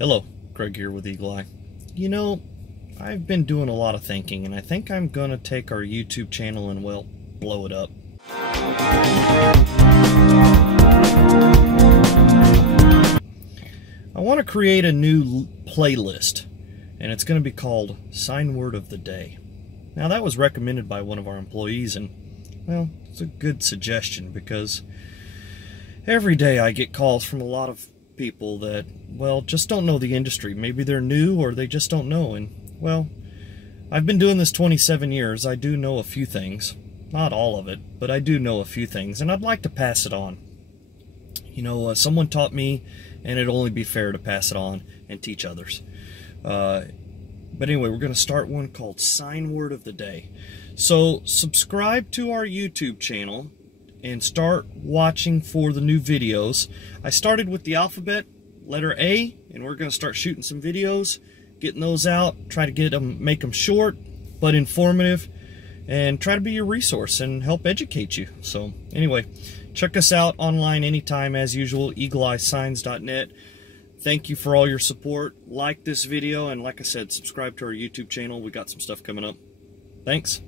Hello, Craig here with Eagle Eye. You know, I've been doing a lot of thinking, and I think I'm going to take our YouTube channel and, well, blow it up. I want to create a new playlist, and it's going to be called Sign Word of the Day. Now, that was recommended by one of our employees, and, well, it's a good suggestion because every day I get calls from a lot of people that, well, just don't know the industry. Maybe they're new or they just don't know. And, well, I've been doing this 27 years. I do know a few things. Not all of it, but I do know a few things, and I'd like to pass it on. You know, someone taught me, and it'd only be fair to pass it on and teach others. But anyway, we're going to start one called Sign Word of the Day. So subscribe to our YouTube channel and start watching for the new videos. I started with the alphabet, letter A, and we're going to start shooting some videos, getting those out, try to get them, make them short but informative, and try to be your resource and help educate you. So anyway, check us out online anytime as usual, eagleeyesigns.net. Thank you for all your support. Like this video, and like I said, subscribe to our YouTube channel. We got some stuff coming up. Thanks.